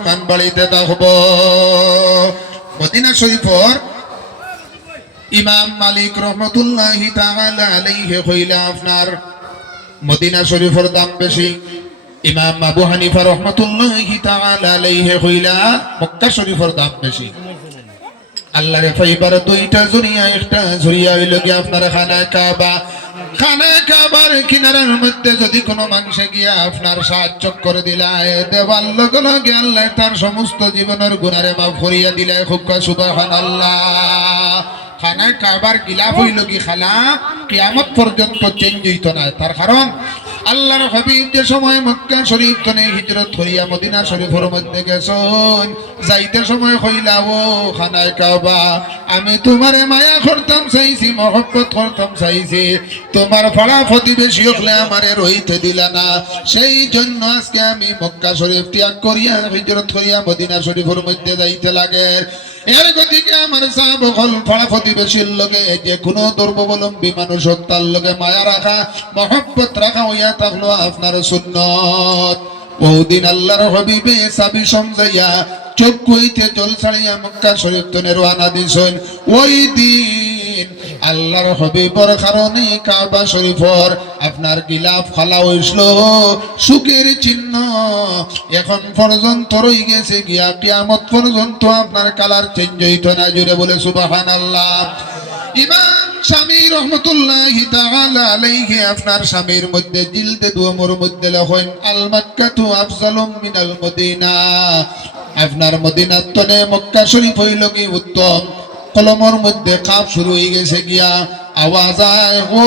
বাড়িতে থাকব মদিনা শরীফর ইমাম মালিক রহমতুল্লাহি তাআলা আলাইহি কইলা আপনার মদিনা শরীফের দাম বেশি। ইমাম আবু হানিফা রহমতুল্লাহি তাআলা আলাইহি কইলা মক্কা শরীফের দাম বেশি। আল্লাহরে ফাইবার দুইটা জুরিয়া, একটা জুরিয়া হইল কি আপনার খানা কাবা। খানা কাবার কিনারের মধ্যে যদি কোনো মানুষে গিয়া আপনার সাহায্য করে দিলায় দেওয়ার লগে লগে আল্লাহ তার সমস্ত জীবনের গুণারে বা ফরিয়া দিলে খুব সুবাহ আল্লাহ খানা কাবার গিলাফ হইল কি খালা, কিয়ামত পর্যন্ত চেঞ্জ হইত না। তার কারণ, আল্লাহর হাবিব যে সময় মক্কা শরীফ তনে হিজরত করিয়া মদিনা শরীফের মধ্যে গেছন, যাইতে সময় কইলা ও খানায় কাবা, আমি তোমারে মায়া করতাম, চাইছি, মহব্বত করতাম, চাইছি, তোমার ফাড়া প্রতিবেশী হলে আমারে রইতে দিলা না। সেই জন্য আজকে আমি মক্কা শরীফ ত্যাগ করিয়া, হিজরত করিয়া মদিনা শরীফের মধ্যে যাইতে লাগে। এর গতিকে আমার সাহেব হল ফাড়া প্রতিবেশীর লোকে যে কোনো দুর্বলম্বী মানুষ হোক তার লগে মায়া রাখা, মহব্বত রাখা হইয়া থাকল আপনার সুন্নত। বহুদিন আল্লাহর হবিবে সাবি সমজাইয়া চোখ কইতে জল ছাড়িয়া মক্কা শরীফ তনে রওনা দিছেন। ওই দিন আল্লাহর হবিবর কারণে কাবা শরীফর আপনার গিলাফ সুখের চিহ্ন এখন পর্যন্ত রই গেছে গিয়া কিয়ামত পর্যন্ত আপনার কালার চেঞ্জ হইতো না জুড়ে বলে সুবাহান আল্লাহ ইমাম স্বামী রহমতুল্লাহ তাআলা আপনার স্বামীর মধ্যে জিলদে দুয়ামর মধ্যে লেখেন আল মিনাল মদিনা। আপনার মদিনার তনে মক্কা শরীফ হইল কি উত্তম? কলমর মধ্যে কাপ শুরু হয়ে গেছে গিয়া, আওয়াজ আয়, ও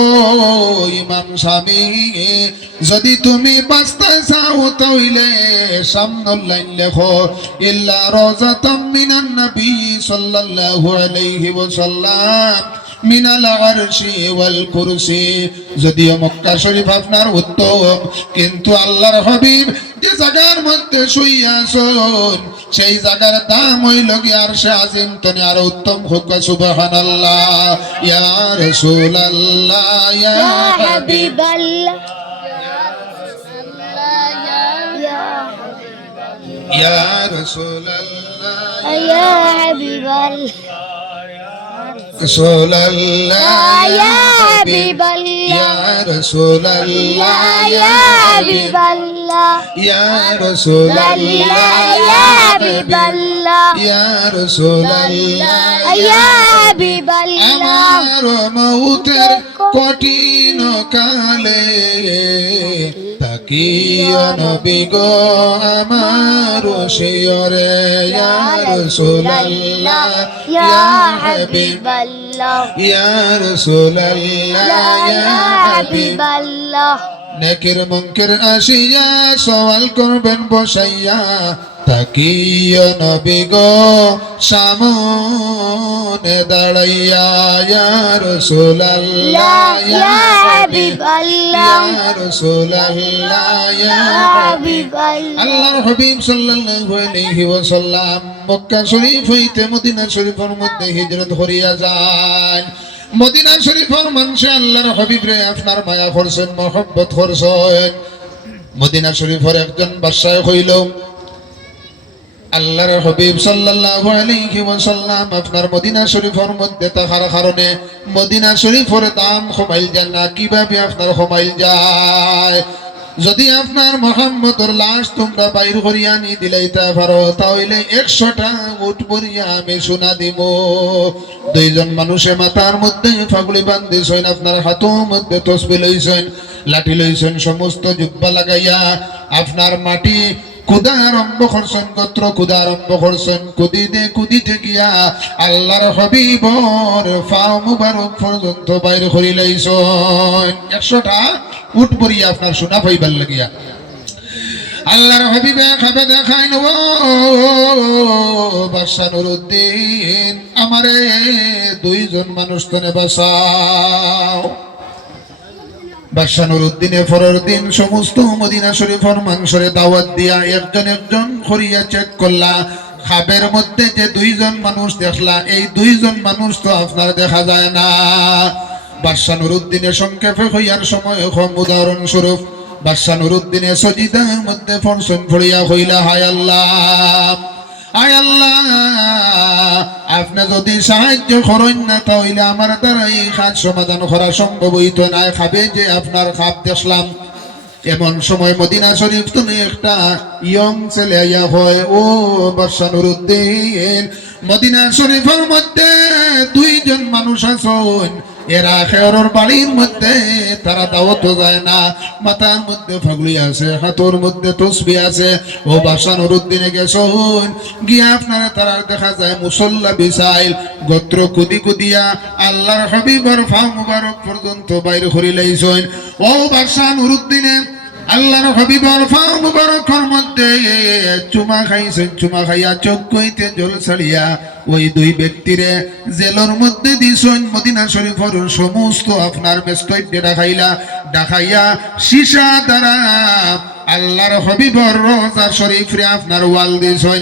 ইমাম স্বামী, যদি তুমি বাঁচতে চাও তৈলে সামনের লাইন লেখ, ইল্লা রজা তাম্মিনান নবী সাল্লাল্লাহু আলাইহি ওয়াসাল্লাম। মিনাল আরশি ওয়াল কুরসি যদিও মক্কা শরীফ আপনার উত্তম কিন্তু আল্লাহর হাবিব যে জায়গার মধ্যে শুইয়াছেন সেই জায়গার দাম হইল কি আর সে আজিম তনে আর উত্তম হোক সুবহানাল্লাহ ইয়া রাসূলুল্লাহ ইয়া يا হাবিব حبيب الله ইয়া রাসূলুল্লাহ يا حبيب الله রাসূলুল্লাহ يا حبيب الله ইয়া রাসূলুল্লাহ يا حبيب الله ইয়া রাসূলুল্লাহ يا حبيب الله ইয়া রাসূলুল্লাহ يا حبيب الله আমার মৌতের কঠিন কালে কিয়া নবী গো, আমার শিয়রে ইয়া রাসূলুল্লাহ, ইয়া হাবিবাল্লাহ, ইয়া রাসূলুল্লাহ নেকির মুনকির আসিয়া সওয়াল করবেন বসাইয়া তাকিয়া নবী গো, সামনে দাঁড়াইয়া রসুলাল্লাহ আল্লাহর হবিব সাল্লাল্লাহু আলাইহি ওয়াসাল্লাম মক্কা শরীফ হইতে মদিনা শরীফের মধ্যে হিজরত করিয়া যায় মদিনা শরীফের মানুষে আল্লাহর হবিব রে আপনার মায়া করছেন, মহব্বত করছেন। মদিনা শরীফের একজন বাদশাহ হইল আল্লাহর হাবিব সাল্লাল্লাহু আলাইহি ওয়াসাল্লাম আপনার মদিনা শরীফের মধ্যে থাকার কারণে মদিনা শরীফের দাম কমাইল যায় না, কীভাবে আপনার কমাইল যায়? যদি আপনার মোহাম্মদর লাশ তোমরা বাইর করিয়া নি দিলাইতে পারো, তাহলে একশোটা উঠ পরিয়া আমি শোনা দিব। দুইজন মানুষে মাথার মধ্যে ফাগুলি বান্ধিছেন, আপনার হাতের মধ্যে তসবি লইছেন, লাঠি লইছেন, সমস্ত জুব্বা লাগাইয়া আপনার মাটি কুদা আরম্ভ করছেন, গোত্র কুদা আরম্ভ করছেন। কুদিতে কুদিতে গিয়া আল্লাহর হবিবর ফাও মুবারক পর্যন্ত বাইরে করি লাইছেন। একশোটা উঠ পরিয়া আপনার সোনা পাইবার লাগিয়া। আল্লাহর হবিবে খাবে দেখাই নেব বাদশা নুরুদ্দিন, আমারে দুইজন মানুষ তনে বাসাও বাদশা নুরুদ্দিনে পরের দিন সমস্ত মদিনা শরীফর মানুষরে দাওয়াত দিয়া একজন একজন করিয়া চেক করলা। খাবের মধ্যে যে দুইজন মানুষ দেখলা, এই দুইজন মানুষ তো আপনার দেখা যায় না। বাদশা নুরুদ্দিনের সংক্ষেপে হইয়ার সময় কম উদাহরণস্বরূপ বাদশাহ নুরুদ্দিনে সজিদার মধ্যে ফরসন ফড়িয়া হইলা, হায় আল্লাহ। আয় আল্লাহ, আপনি যদি সাহায্য করেন না, তাহলে আমার দ্বারা এই কাজ সমাধান করা সম্ভব হইতো না। খাবে যে আপনার খাপ দেখলাম। এমন সময় মদিনা শরীফ তুমি একটা ইয়ং ছেলে আইয়া হয়, ও বর্ষা নুরুদ্দিন। মদিনা শরীফের মধ্যে দুইজন মানুষ আছেন। এরা খেয়রর বাড়ির মধ্যে, তারা দাওয়াত যায় না। মাথার মধ্যে ফাগলি আছে, হাতর মধ্যে তসবি আছে। ও বাসা নুরুদ্দিনে গেছন, গিয়া আপনারা তারা দেখা যায় মুসল্লা বিসাইল গোত্র কুদি কুদিয়া, আল্লাহর হাবিবর ফা মুবারক পর্যন্ত বাইরে করিলাইছেন। ও বাসা নুরুদ্দিনে আল্লাহর হাবিবর ফা মুবারকর মধ্যে চুমা খাইছেন, চুমা খাইয়া চোখ জল ছাড়িয়া ওই দুই ব্যক্তিরে জেলর মধ্যে দিছেন, মদিনা শরীফর সমস্ত আপনার বেস্তৈদ্য দেখাইলা ডাকাইয়া সীসা দ্বারা আল্লাহর হাবিবর রোজা শরীফরে আপনার ওয়াল দিছেন।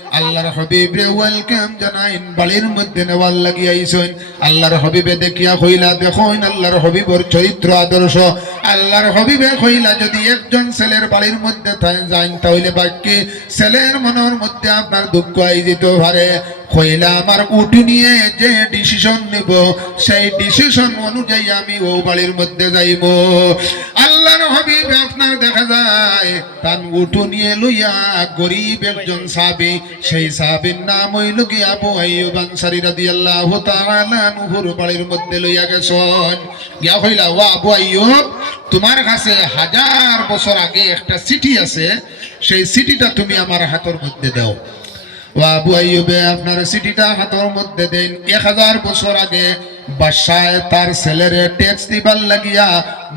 আল্লাহর হবিব রে ওয়েলকাম জানাইন, বালির মধ্যে নেওয়ার লাগিয়াইছেন। আল্লাহর হবিবে দেখিয়া হইলা দেখুন, আল্লাহর হবিবর চরিত্র আদর্শ। আল্লাহর হবিবে হইলা যদি একজন ছেলের বাড়ির মধ্যে যাইন, তাহলে বাক্যে ছেলের মনের মধ্যে আপনার দুঃখ আই যেতে পারে কইলা আমার উঠু নিয়ে যে ডিসিশন নিব, সেই ডিসিশন অনুযায়ী আমি ও বাড়ির মধ্যে যাইব। আল্লাহর হাবিব আপনার দেখা যায়, তান উঠু নিয়ে লইয়া গরিব একজন সাবি সেই সাবির নাম হইল কি আবু আইয়ুব আনসারী রাদিয়াল্লাহু তাআলা নুহুর বাড়ির মধ্যে লইয়া গেছন। গিয়া হইলা ও আবু আইয়ুব, তোমার কাছে হাজার বছর আগে একটা চিঠি আছে, সেই চিঠিটা তুমি আমার হাতের মধ্যে দাও। আবু আইয়ুবে আপনার সিটিটা হাতের মধ্যে দেন। এক হাজার বছর আগে বাদশায় তার ছেলেরে ট্যাক্স দিবার লাগিয়া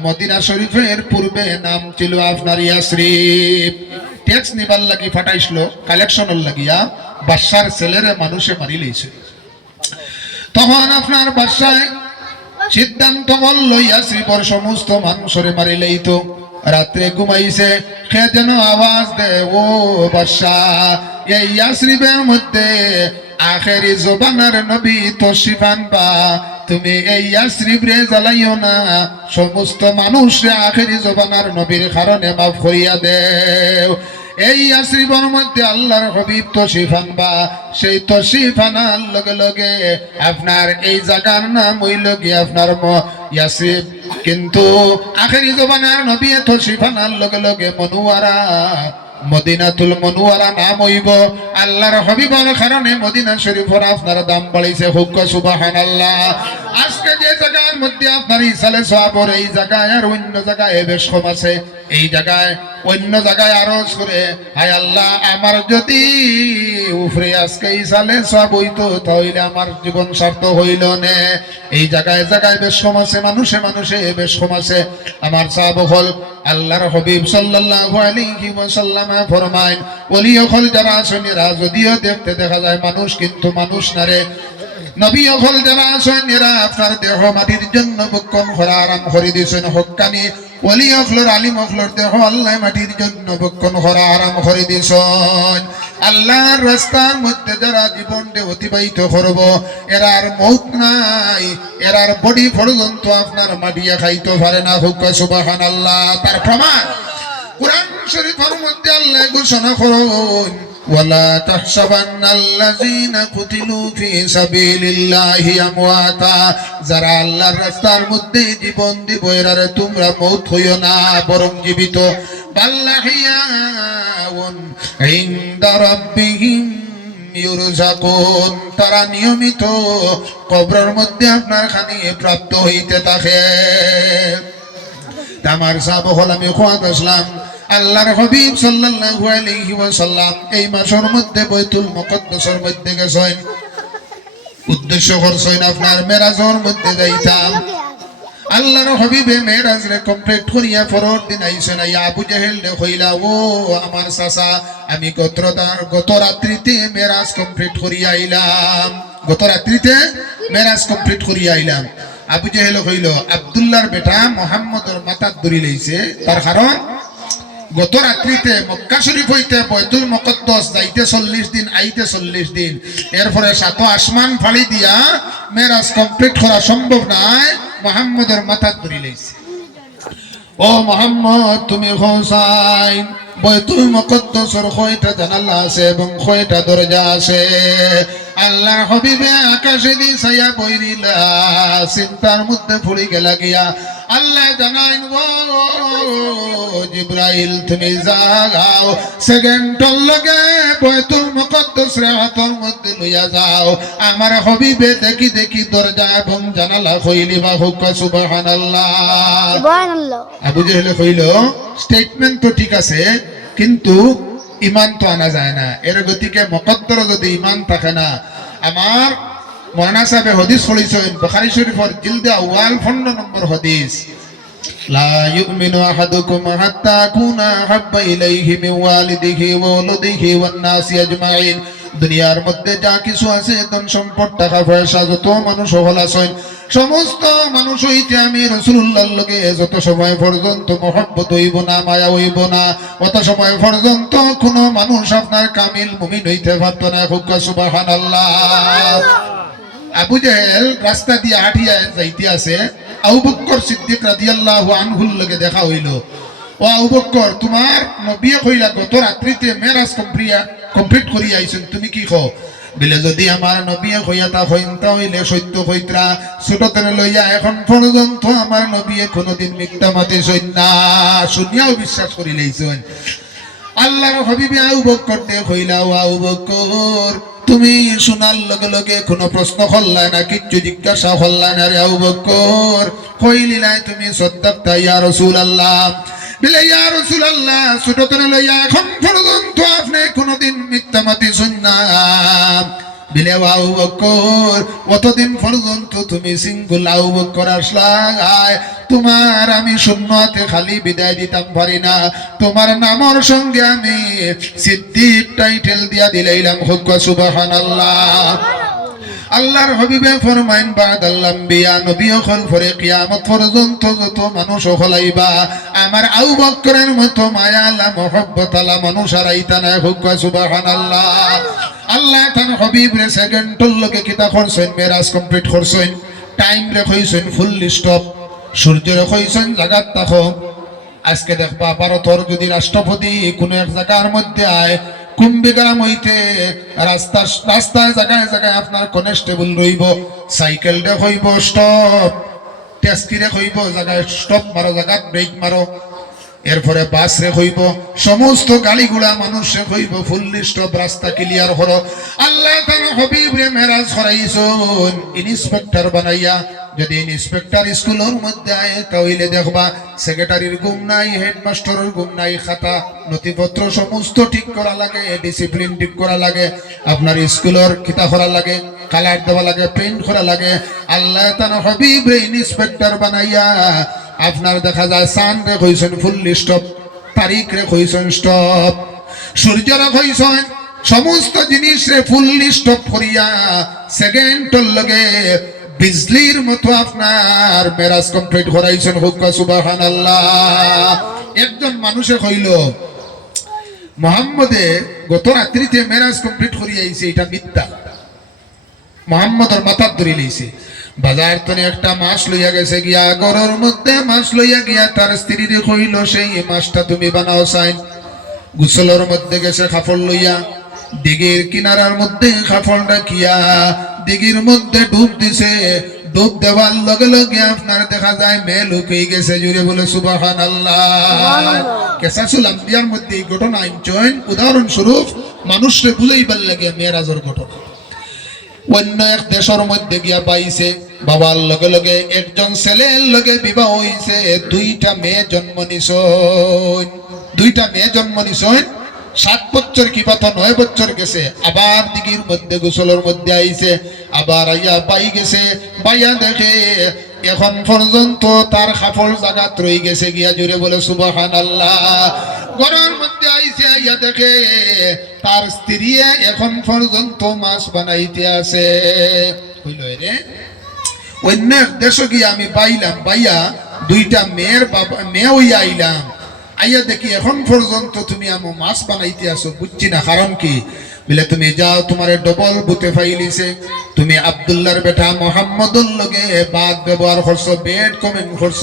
মদিনা শরীফের পূর্বে নাম ছিল আপনার ইয়াসরিফ। ট্যাক্স নিবার লাগি ফাটাইছিল কালেকশনের লাগিয়া বাদশার ছেলেরে মানুষে মারি লইছে। তখন আপনার বাদশায় সিদ্ধান্ত করল ইয়াসরিফর সমস্ত মানুষরে মারি লইতো রাত্রে ঘুমাইছে সে যেন আওয়াজ দে ও বাদশা এই ইয়াসরিফের মধ্যে আখেরি জবানার নবী তশিফান বা তুমি এই ইয়াসরিফ রে জ্বালাইও না, সমস্ত মানুষরে আখেরি জবানার নবীর কারণে মাফ করিয়া দেও। এই আশ্রিবর মধ্যে আল্লাহর হবিব তশিফান বা সেই তশিফানার লগে লগে আপনার এই জায়গার নাম হইল কি আপনার ইয়াসিব কিন্তু আখেরি জবানার নবী তশিফানার লগে লগে মনুয়ারা মদিনাতুল মনুয়ারা নাম হইব। আল্লাহর হবিবর কারণে মদিনা শরীফর আপনার দাম বাড়িছে হুক্ক সুবাহান আল্লাহ আজকে যে জায়গার মধ্যে আপনার ইসালে সাহাবর এই জায়গায় আর অন্য জায়গায় বেশ কম আছে। এই জায়গায় অন্য জায়গায় আরও করে হায় আল্লাহ, আমার যদি উফরে আজকে ইসালে সব হইতো তাহলে আমার জীবন স্বার্থ হইল নে। এই জায়গায় জায়গায় বেশ কম আছে, মানুষে মানুষে বেশ কম আছে। আমার সাহাব হল আল্লাহর হবিব সাল্লাল্লাহু আলাইহি ওয়াসাল্লাম ফরমায় ওলি হল যারা এরা যদিও দেখতে দেখা যায় মানুষ, কিন্তু মানুষ না রে। নবী অফল যারা আছেন এরা আপনার দেহ মাটির জন্য বক্ষণ করা আরাম করে দিয়েছেন। হকানি অলি অফলর, আলিম অফলর দেহ আল্লাহ মাটির জন্য বক্ষণ করা আরাম করে দিয়েছেন। আল্লাহর রাস্তার মধ্যে যারা জীবনকে অতিবাহিত করব এরার মৌত নাই। এরার বডি পর্যন্ত আপনার মাটিয়া খাইতে পারে না। হুক সুবাহান আল্লাহ তার প্রমাণ, কোরআন শরীফের মধ্যে আল্লাহ ঘোষণা করুন ولا تحسبن الذين قتلوا في سبيل الله امواتا যারা আল্লাহর রাস্তার মধ্যে জীবন দিব এরারে তোমরা মৌত হইও না বরং জীবিত বাল্লাহিয়াউন ইনদা রাব্বিহিম ইউরজাকুন তারা নিয়মিত কবরের মধ্যে আপনার খানি প্রাপ্ত হইতে থাকে আমার সাহাব হল আমি খোয়াত আসলাম আল্লাহর হবিব সাল্লাল্লাহু আলাইহি ওয়াসাল্লাম এই মাসের মধ্যে বৈতুল মুকদ্দাসের মধ্যে গেছেন। উদ্দেশ্য করছেন আপনার মেরাজের মধ্যে যাইতাম। আল্লাহর হবিবে মেরাজ রে কমপ্লিট করিয়া পরের দিন আইসেন আইয়া আবু জাহেল রে হইলা, ও আমার চাচা, আমি গত গত রাত্রিতে মেরাজ কমপ্লিট করিয়া আইলাম। গত রাত্রিতে মেরাজ কমপ্লিট করিয়া আইলাম। আবু জাহেল হইল, আব্দুল্লাহর বেটা মোহাম্মদর মাতাত ধরি লইছে তার কারণ গত রাত্রিতে মক্কা শরীফ হইতে বৈতুল মকদ্দস যাইতে চল্লিশ দিন, আইতে চল্লিশ দিন। এরপরে সাত আসমান ফালি দিয়া মেরাজ কমপ্লিট করা সম্ভব নাই, মোহাম্মদের মাথা ধরি লইছে। ও মোহাম্মদ, তুমি হোসাইন, বৈতুল মকদ্দসর কয়টা জানালা আছে এবং কয়টা দরজা আছে। আল্লাহর হবিবে আকাশে দি ছায়া বইরিলা চিন্তার মধ্যে পড়ে গেলা গিয়া। আল্লাহ জানাইন জিব্রাইল তুমি যাও সেকেন্ডর লগে বৈতুল মকদ্দস রে হাতর মধ্যে লইয়া যাও। আমার হবিবে দেখি দেখি দরজা এবং জানালা কইলি বা হুক সুবহানাল্লাহ। সুবহানাল্লাহ। আবু জেহেলে কইল স্টেটমেন্ট তো ঠিক আছে কিন্তু ইমান তো আনা যায় না। এর গতিকে মকদ্দর যদি ইমান থাকে না আমার মহানা সাহেবে হদিস পড়িছেন বখারি শরীফর জিলদে আউয়াল ফন্ড নম্বর হদিস আহাদুকুম হাত্তা আকুনা হাব্বা ইলাইহি মিন ওয়ালিদিহি ওয়া ওয়ালাদিহি ওয়ান নাসি আজমাইন। দুনিয়ার মধ্যে যা কিছু আছে, ধন সম্পদ, টাকা পয়সা, যত মানুষ হল আছেন সমস্ত মানুষ হইতে আমি রসুল্লাহর লগে যত সময় পর্যন্ত মহব্বত হইব না মায়া হইব না অত সময় পর্যন্ত কোনো মানুষ আপনার কামিল মুমিন হইতে পারত না। হুক্কা সুবাহান আবু জাহেল রাস্তা দিয়ে হাঁটিয়া যাইতে আছে আবু বক্কর সিদ্দিক রাদিয়াল্লাহু আনহুর লগে দেখা হইল। ও আবু বক্কর তোমার নবী কইলা গত রাত্রিতে মেরাজ কমপ্লিয়া কমপ্লিট করি আইছেন তুমি কি কও? বিলে যদি আমার নবী কইয়া তা হইতা হইলে সত্য কইত্রা ছোট তেনে লইয়া এখন পর্যন্ত আমার নবী কোনোদিন মিথ্যা মাতে না। শুনিয়াও বিশ্বাস করি লইছেন আল্লাহর হবিবে আউ বক্কর তে কইলা ও আউ বক্কর। তুমি শোনার লগে লগে কোনো প্রশ্ন করলাই না, কিচ্ছু জিজ্ঞাসা করলাই না রে আউ বক্কর। কইলি নাই তুমি সদ্দাক্তা ইয়া রাসূলুল্লাহ। বিলে, ইয়া রাসূলুল্লাহ এখন পর্যন্ত আপনি মিথ্যা বক্কর অতদিন পর্যন্ত তুমি সিঙ্গুল আউ বক্কর আসলাই। তোমার আমি শূন্যতে খালি বিদায় দিতাম পারি না। তোমার নামর সঙ্গে আমি সিদ্দিক টাইটেল দিয়া দিলাইলাম। হুক্ক সুবাহান আল্লাহ আল্লাহর হবিবে ফরমাইন বাদ আল্লাহ বিয়া নবী অকল ফরে কিয়ামত পর্যন্ত যত মানুষ হলাইবা। আমার আউ বক্করের মতো মায়া আল্লাহ মহব্বত আল্লাহ মানুষ আর আইতা না হুক্ক সুবাহান আল্লাহ তান হবিব রে সেকেন্ডর লগে কিতা করছেন মেরাজ কমপ্লিট করছেন টাইম রে কইছেন ফুল স্টপ সূর্যের কইছেন জাগাত তাকো। আজকে দেখবা ভারতর যদি রাষ্ট্রপতি কোন এক জায়গার মধ্যে আয় কুম্বিগ্রাম হইতে রাস্তা, রাস্তায় জায়গায় জায়গায় আপনার কনস্টেবল রইব সাইকেল রে হইব, স্টপ ট্যাক্সিরে হইব, জায়গায় স্টপ মারো জায়গাত ব্রেক মারো, এরপরে বাস রে হইব, সমস্ত গাড়িগুলা মানুষ রে হইব ফুল স্টপ রাস্তা ক্লিয়ার হলো। আল্লাহ তাআলা হবিব রে মেরাজ করাইছন ইন্সপেক্টর বানাইয়া যদি ইন্সপেক্টর স্কুলের মধ্যে আয় তাহলে দেখবা সেক্রেটারির গুম নাই হেডমাস্টারের গুম নাই, খাতা নথিপত্র সমস্ত ঠিক করা লাগে ডিসিপ্লিন ঠিক করা লাগে আপনার স্কুলের খিতা করা লাগে কালার দেওয়া লাগে প্রিন্ট করা লাগে, আল্লাহ তাআলা হবিব ইন্সপেক্টর বানাইয়া আপনার দেখা যায় সান রে কইছেন ফুল স্টপ তারিখ রে কইছেন স্টপ সূর্য রে কইছেন সমস্ত জিনিস রে ফুল স্টপ করিয়া সেকেন্ডর লগে বিজলির মতো আপনার মেরাজ কমপ্লিট করাইছেন হুক্কা সুবহানাল্লাহ। একজন মানুষে কইল, মোহাম্মদে গত রাত্রিতে মেরাজ কমপ্লিট করিয়া আইছে, এটা মিথ্যা। মোহাম্মদর মাথার ধরে লইছে। বাজার তনে একটা মাছ লইয়া গেছে গিয়া গরর মধ্যে মাছ লইয়া গিয়া তার স্ত্রী কইল, সেই মাছটা তুমি বানাও, সাইন। গুসলের মধ্যে গেছে খাফল লইয়া, দিঘির কিনারার মধ্যে খাফল রাখিয়া দিঘির মধ্যে ডুব দিছে। ডুব দেওয়ার লগে লগে আপনার দেখা যায় মেয়ে লুকিয়ে গেছে। জুড়ে বলে সুবাহান আল্লাহ কেসাসুল আম্বিয়ার মধ্যে এই ঘটনা আইনচয়ন উদাহরণস্বরূপ মানুষকে বুঝাইবার লাগে মেয়েরাজের ঘটনা। অন্য এক দেশের মধ্যে গিয়া পাইছে। বাবার লগে লগে একজন ছেলের লগে বিবাহ হইছে। দুইটা মেয়ে জন্ম নিছন দুইটা মেয়ে জন্ম নিছন সাত বছর কিবা তো নয় বছর গেছে। আবার দিঘির মধ্যে, গোসলের মধ্যে আইছে। আবার আইয়া পাই গেছে, পাইয়া দেখে এখন পর্যন্ত তার খাফল জাগাত রয়ে গেছে গিয়া জুড়ে বলে সুবহান আল্লাহ ঘরের মধ্যে আইসে আইয়া দেখে তার স্ত্রী এখন পর্যন্ত মাছ বানাইতে আছে। হইল রে অন্য দেশে গিয়ে আমি পাইলাম, পাইয়া দুইটা মেয়ের বাবা, মেয়ে হইয়া আইলাম। আইয়া দেখি এখন পর্যন্ত তুমি আমি মাছ বানাইতে আসো বুঝছি না, কারণ কি? বলে, তুমি যাও, তোমার ডবল বুতে ফাইলিছে। তুমি আবদুল্লার বেটা মোহাম্মদুল লগে বাদ ব্যবহার করছ বেড কমেন্ট করছ।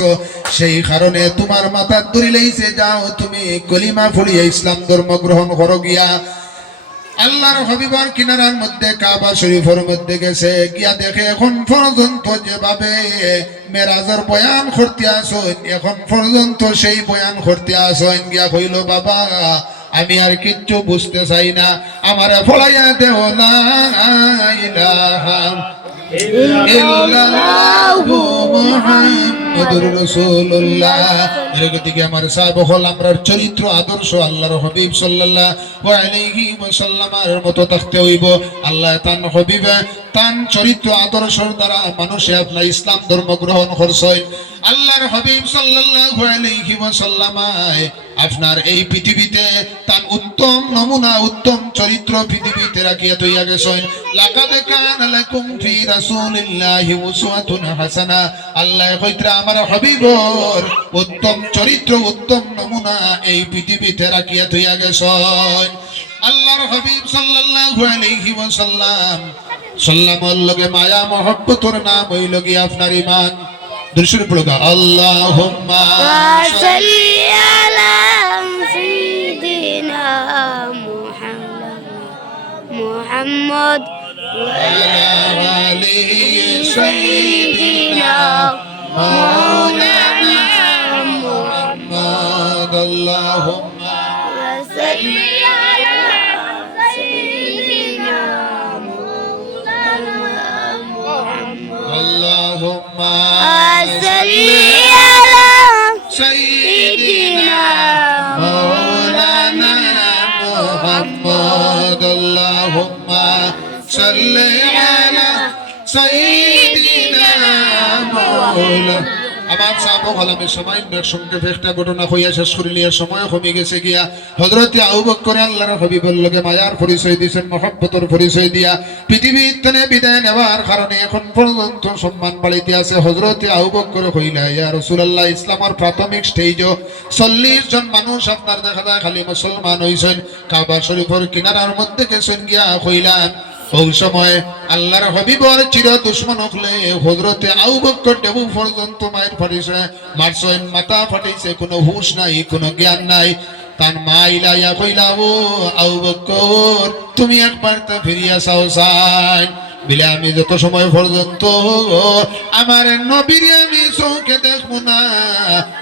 সেই কারণে তোমার মাথা দূরে লেগেছে যাও, তুমি কলিমা ফুড়িয়া ইসলাম ধর্ম গ্রহণ করো গিয়া। আল্লাহর হবিবার কিনারার মধ্যে কাবা শরীফের মধ্যে গেছে। গিয়া দেখে এখন পর্যন্ত যেভাবে মেরাজের বয়ান করতে আসেন এখন পর্যন্ত সেই বয়ান করতে আসেন। গিয়া কইল বাবা আমি আর কিচ্ছু বুঝতে চাই না। আমার ফলাইয়া দেহ না ইলাহা ইল্লাল্লাহু মুহাম্মাদুর রাসূলুল্লাহ। এর দিকে আমার সাহেব হল, আমরার চরিত্র, আদর্শ, আল্লাহর হাবিব সাল্লাল্লাহু আলাইহি ওয়াসাল্লামের মতো থাকতে হইব। আল্লাহ তান হাবিবে তান চরিত্র, আদর্শের দ্বারা মানুষে আপনার ইসলাম ধর্ম গ্রহণ করছে। আল্লাহর হাবিব সাল্লাল্লাহু আপনার এই পৃথিবীতে তার উত্তম নমুনা, উত্তম চরিত্র পৃথিবীতে রাখিয়া তৈয়া গেছেন। আল্লাহ উত্তম উত্তম নমুনা এই আল্লাহর হাবিব সাল্লাল্লাহু সাল্লামর মায়া মহব্বতর নাম হইল গিয়ে আপনার ইমান দুশোর পড়ো আল্লাহ মোহাম্মদ মোহাম্মদ। আল্লাহ محمد اللهم صل على سيدنا مولانا আমার চাপ হলামে সময় সংক্ষেপে একটা ঘটনা হইয়া শেষ করিলে সময় কমে গেছে গিয়া। হজরতে আউবক করে আল্লাহর হবিবুল লগে মায়ার পরিচয় দিয়েছেন, মহব্বতর পরিচয় দিয়া। পৃথিবীর থেকে বিদায় নেওয়ার কারণে এখন পর্যন্ত সম্মান বাড়িতে আছে হজরতে আউবক করে হইলা। ইয়া রসুলাল্লাহ, ইসলামের প্রাথমিক স্টেজও চল্লিশ জন মানুষ আপনার দেখা যায় খালি মুসলমান হইছেন, কাবা শরীফের কিনারার মধ্যে গেছেন গিয়া হইলাম। সময় মাথা কোনো নাই, কোনো জ্ঞান নাই। আউ তুমি একবার তো ফিরিয়া চাও চাই বিলে, আমি যত সময় পর্যন্ত আমার নবীর আমি চৌকে দেখব না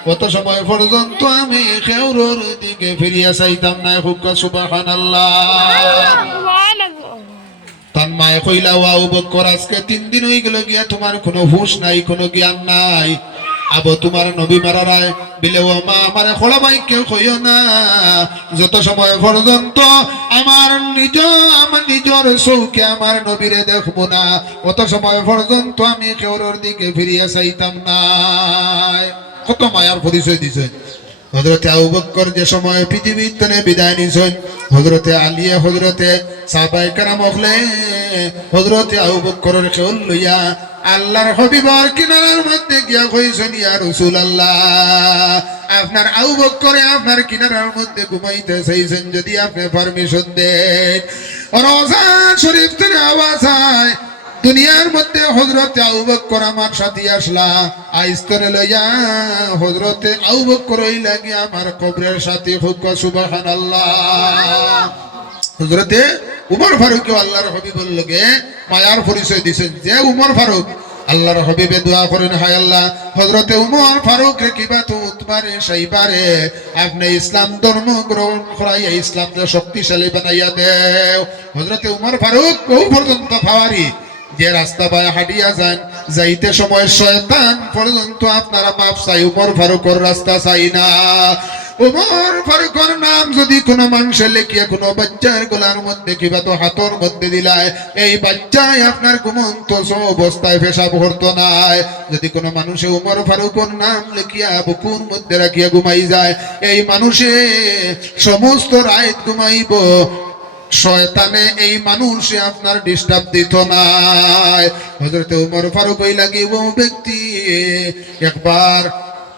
কত সময় পর্যন্ত আমি খেউরোর দিকে ফিরিয়া চাইতাম না হুক্কা সুবাহান তার মায়ে কইলা ওয়াও বক্কর, আজকে তিন দিন হয়ে গেল গিয়া তোমার কোনো হুশ নাই, কোনো জ্ঞান নাই। আবো, তোমার নবী মারারায় বিলে, ও মা, আমার খোলা ভাই কেউ কইও না। যত সময় পর্যন্ত আমার নিজ, আমার নিজের চৌকে আমার নবীরে দেখব না কত সময় পর্যন্ত আমি কেউর দিকে ফিরিয়া চাইতাম না কত মায়ার পরিচয় দিছে হজরতে আবু বক্কর যে সময় পৃথিবীর তনে বিদায় নিছেন হজরতে আলিয়া হজরতে সাহাবাই কারাম হলে হজরতে আবু বক্করের খেউল লইয়া আল্লাহর হবিবর কিনারার মধ্যে গিয়া কইছেন, ইয়া রাসূলুল্লাহ, আপনার আবু বক্করে আপনার কিনারার মধ্যে ঘুমাইতে চাইছেন, যদি আপনি পারমিশন দেন। রোজান শরীফ থেকে আওয়াজ হয় দুনিয়ার মধ্যে হজরতে আউবক্কর আমার সাথে আসলা। আইস্তরে লইয়া হজরতে আউবক্কর ওই লাগে আমার কবরের সাথে হুক সুবাহান আল্লাহ হজরতে উমর ফারুক আল্লাহর হবিবুল লগে মায়ার পরিচয় দিছেন যে উমর ফারুক। আল্লাহর হবিবে দোয়া করেন, হায় আল্লাহ। হজরতে উমর ফারুক রে কিবা তো উতবারে সেইবারে আপনি ইসলাম ধর্ম গ্রহণ করাইয়া ইসলামকে শক্তিশালী বানাইয়া দেও। হজরতে উমর ফারুক বহু পর্যন্ত ফাওয়ারি যে রাস্তা বায় হাঁটিয়া যান, যাইতে সময় শয়তান পর্যন্ত আপনারা মাপ চাই। উপর ফারুকর রাস্তা চাই না। উমর ফারুকর নাম যদি কোনো মানুষে লেখিয়া কোনো বাচ্চার গোলার মধ্যে কিবা তো হাতর মধ্যে দিলায়, এই বাচ্চায় আপনার ঘুমন্ত অবস্থায় পেশাব করতো নাই যদি কোনো মানুষে উমর ফারুকর নাম লেখিয়া বুকুর মধ্যে রাখিয়া ঘুমাই যায়, এই মানুষে সমস্ত রাত ঘুমাইব। শয়তানে এই মানুষে আপনার ডিস্টার্ব দিত নাই। হজরতে উমর ফারুক ওই লাগিব ব্যক্তি একবার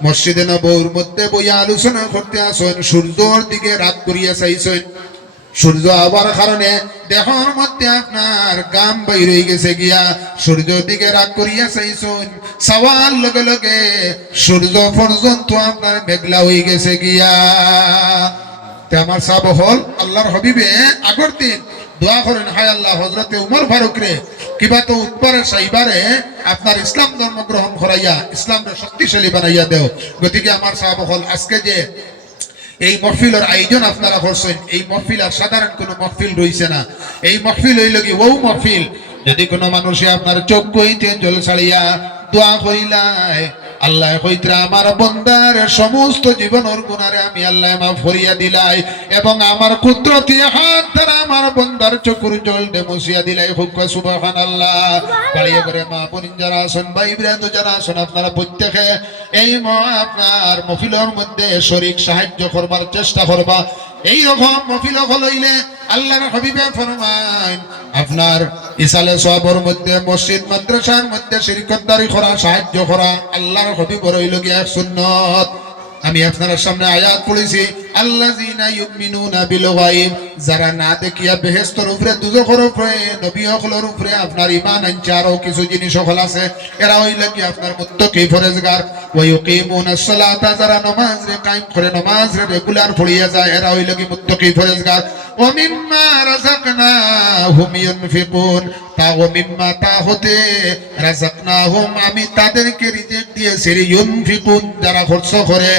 মসজিদে নবৌর মধ্যে বইয়া আলোচনা করতে আসেন, সূর্যর দিকে রাত করিয়া চাইছেন। সূর্য আবার কারণে দেহর মধ্যে আপনার গাম বাইর গেছে গিয়া সূর্য দিকে রাগ করিয়া চাইছেন। সওয়াল লগে লগে সূর্য পর্যন্ত আপনার মেঘলা হয়ে গেছে গিয়া। তে আমার সাব হল আল্লাহর হবিবে আগর দিন দোয়া করেন, হায় আল্লাহ হজরতে উমর ফারুক রে কিবা তো উৎপারে সাইবারে আপনার ইসলাম ধর্ম গ্রহণ করাইয়া ইসলামকে শক্তিশালী বানাইয়া দেও। গতিকে আমার সাহাব হল, আজকে যে এই মহফিলের আয়োজন আপনারা করছেন, এই মহফিল আর সাধারণ কোনো মহফিল রইছে না। এই মহফিল হইল কি ও মহফিল। যদি কোনো মানুষে আপনার চোখ কইতে জল ছাড়িয়া দোয়া করিলায় আল্লাহ কইত্রা আমার বন্দার সমস্ত জীবনের গুণারে আমি আল্লাহ মা করিয়া দিলাই এবং আমার কুদরতি হাত দ্বারা আমার বন্দার চকুর জল ডে মুছিয়া দিলাই। হুক সুবহান আল্লাহ বাড়িয়ে করে মা বোন যারা আছেন ভাই ব্রাত যারা আছেন আপনারা প্রত্যেকে এই মা আপনার মফিলের মধ্যে শরীর সাহায্য করবার চেষ্টা করবা। এই রকম মফিল হইলে আল্লাহর হবিবে ফরমান আপনার ইসালে সবর মধ্যে, মসজিদ, মাদ্রাসার মধ্যে শিরকতদারি করা, সাহায্য করা আল্লাহর হবিব রইল গিয়া সুন্নত। আমি আপনার সামনে আয়াত পড়েছি আল্লাযিনা ইউমিনুনা বিল গায়ব। যারা না দেখিয়া বেহেশতের উপরে দুজখের উপরে নবী হকলের উপরে আপনার ঈমান আনছে কিছু জিনিস হল আছে। এরা হইল কি আপনার মুত্তাকি ফরেজগার ওয়া ইউকিমুনাস সালাতা, যারা নামাজ রে কায়েম করে নামাজ রে রেগুলার পড়িয়া যায়, এরা হইল কি মুত্তাকি ফরেজগার ওয়া মিম্মা রাযাকনাহুম ইউনফিকুন, তা ও মিম্মা তা হতে রাযাকনাহুম, আমি তাদেরকে রিজিক দিয়েছি, ইউনফিকুন যারা খরচ করে।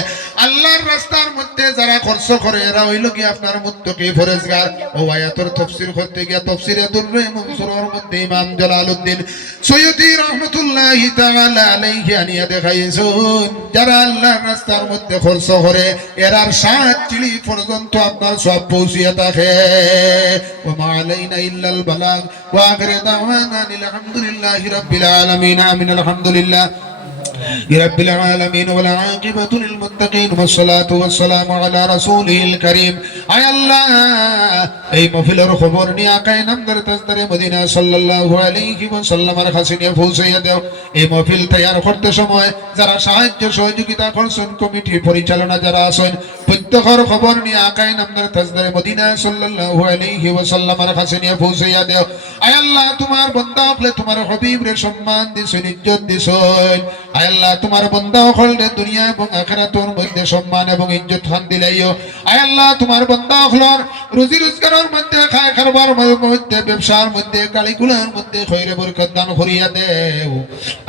আল্লাহর রাস্তার মধ্যে যারা খরচ করে, এরা হইল কি আপনার মুত্তাকি ফরেজগার ও আয়াতের তাফসীর করতে গিয়া তাফসীরে দুররে মনসুরের মধ্যে ইমাম জালালউদ্দিন সৈয়দি রাহমাতুল্লাহি তাআলা আলাইহি আনিয়া দেখাইছেন, যারা আল্লাহর রাস্তার মধ্যে খরচ করে, এরার সাত চিলি পর্যন্ত আপনার সব পৌঁছিয়া থাকে। ওমা আলাইনা ইল্লাল বালাগ, ওয়া আখির দাওয়ানা আলহামদুলিল্লাহি রাব্বিল আলামিন, আমিন আলহামদুলিল্লাহ। رب العالمين والعاقبة للمتقين والصلاة والسلام على رسوله الكريم আয় আল্লাহ এই মফিলের খবর নিয়ে আকায় নামদার তাজদারে মদিনা সাল্লাল্লাহু আলাইহি ওয়াসাল্লামের কাছে নিয়ে পৌঁছাইয়া দাও এই মফিল তৈয়ার করতে সময় যারা সাহায্য সহযোগিতা করছেন কমিটি পরিচালনা যারা আছেন প্রত্যেকের খবর নিয়ে আকায় নামদার তাজদারে মদিনা সাল্লাল্লাহু আলাইহি ওয়াসাল্লামের কাছে নিয়ে পৌঁছাইয়া দাও। আয় আল্লাহ, তোমার বান্দা হলে তোমার হবিব রে সম্মান দিছেন ইজ্জত দিছেন আয় আল্লাহ, তোমার বান্দা হলে দুনিয়া এবং আখিরাতের মধ্যে সম্মান এবং ইজ্জত খান দিলাইও আয় আল্লাহ, তোমার বান্দা হলর রুজি রোজগারের মধ্যে, খায় খারবার মধ্যে, ব্যবসার মধ্যে, গালিগুলার মধ্যে খৈরে বরকত দান করিয়া দেও।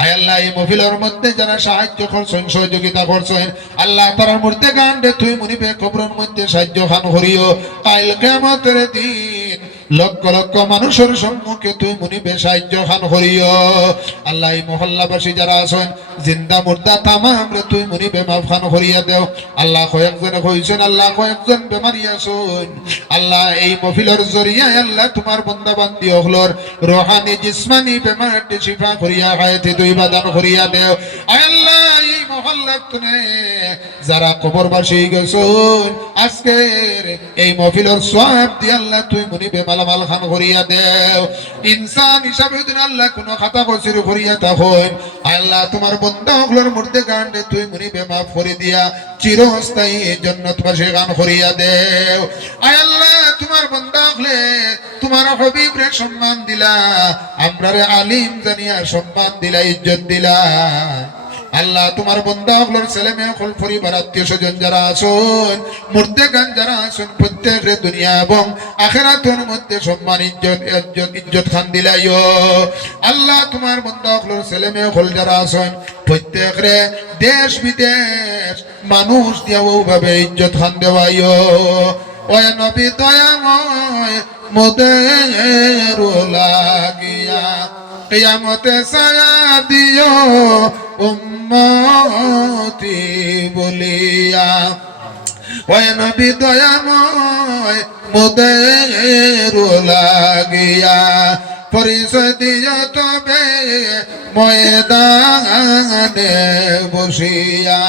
আয় আল্লাহ, এই মহিলার মধ্যে যারা সাহায্য করছেন, সহযোগিতা করছেন, আল্লাহ তারার মধ্যে গান্ডে তুই মনিবে কবরের মধ্যে সাহায্য খান করিও। কাইল কেমতের দিন লক্ষ লক্ষ মানুষের সম্মুখে তুই মুনিবে সাহায্য খান করিও। আল্লাহ মহল্লাবাসী যারা আছেন, জিন্দা মুর্দা তামাম রে তুই মুনিবে মাফ খান করিয়া দেও। আল্লাহ কয়েকজনে কইছেন আল্লাহ কয়েকজন বেমারি আছেন। আল্লাহ এই মফিলের জরিয়ায় আল্লাহ তোমার বন্দা বান্দি হলর রোহানি, জিসমানি, বেমারটি শিফা করিয়া, হায়াতে তুই বাদান করিয়া দেও। আল্লাহ! এই মহল্লা তুনে যারা কবরবাসী গেছুন, আজকের এই মফিলের সব দিয়ে আল্লাহ তুই মুনিবে মালামাল খান করিয়া দেও। ইনসান হিসাবে তুমি আল্লাহ কোন খাতা কচির করিয়া তখন, আল্লাহ তোমার বন্ধা হকলোর মধ্যে গান্ডে তুই মুনিবে মাফ করে দিয়া চিরস্থায়ী জন্নত বাসে গান করিয়া দেও। আয় আল্লাহ, তোমার বন্ধা হকলে তোমার হবিব রে সম্মান দিলা আমরা আলিম জানিয়া সম্মান দিলা, ইজ্জত দিলা। আল্লাহ, তোমার বন্ধা হকলোর ছেলে মেয়ে হল পরিবার, আত্মীয় স্বজন যারা আছেন, মূর্তে গান যারা আছেন, প্রত্যেকের দুনিয়া এবং আখেরাতের মধ্যে সম্মান, ইজ্জত ইজ্জত ইজ্জত খান দিলাইও আল্লাহ, তোমার বন্ধা হকলোর ছেলে মেয়ে হল যারা আছেন, প্রত্যেকরে দেশ বিদেশ মানুষ দিয়া ভাবে ইজ্জত খান দেওয়াইও ওই নবী, দয়াময়, মোদের লাগিয়া কিয়ামতে সায়া দিও উম্মতি বলিয়া। ওই নবী দয়াময় মোদের লাগিয়া। পরিচয় দিয়া তবে ময়দানে বসিয়া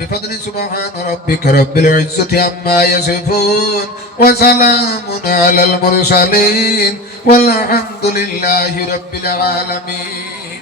بفضل سبحان ربك رب العزة عما يصفون وسلام على المرسلين والحمد لله رب العالمين